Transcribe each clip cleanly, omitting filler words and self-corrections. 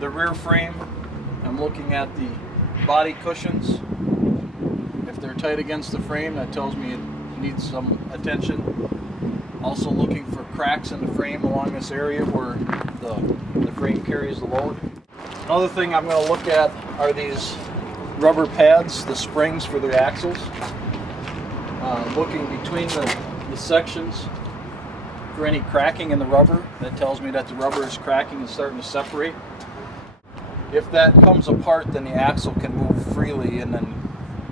the rear frame, I'm looking at the body cushions. If they're tight against the frame, that tells me it needs some attention. Also looking for cracks in the frame along this area where the frame carries the load. Another thing I'm going to look at are these rubber pads, the springs for the axles. Looking between the sections for any cracking in the rubber. That tells me that the rubber is cracking and starting to separate. If that comes apart, then the axle can move freely and then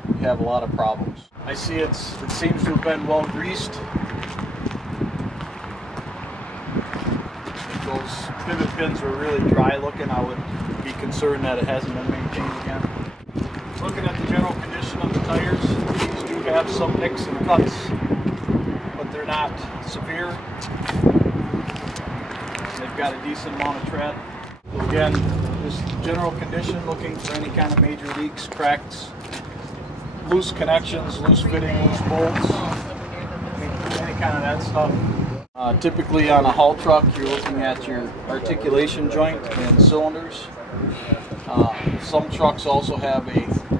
you have a lot of problems. I see it seems to have been well greased. If those pivot pins were really dry looking, I would be concerned that it hasn't been maintained again. Looking at the general condition of the tires, these do have some nicks and cuts, but they're not severe. They've got a decent amount of tread. Again, just general condition, looking for any kind of major leaks, cracks, loose connections, loose fitting, loose bolts, any kind of that stuff. Typically on a haul truck, you're looking at your articulation joint and cylinders. Some trucks also have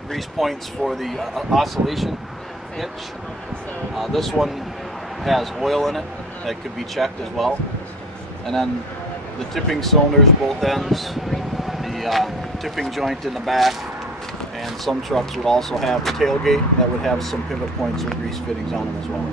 grease points for the oscillation hitch. This one has oil in it that could be checked as well. And then the tipping cylinders, both ends, the tipping joint in the back, and some trucks would also have the tailgate that would have some pivot points with grease fittings on them as well.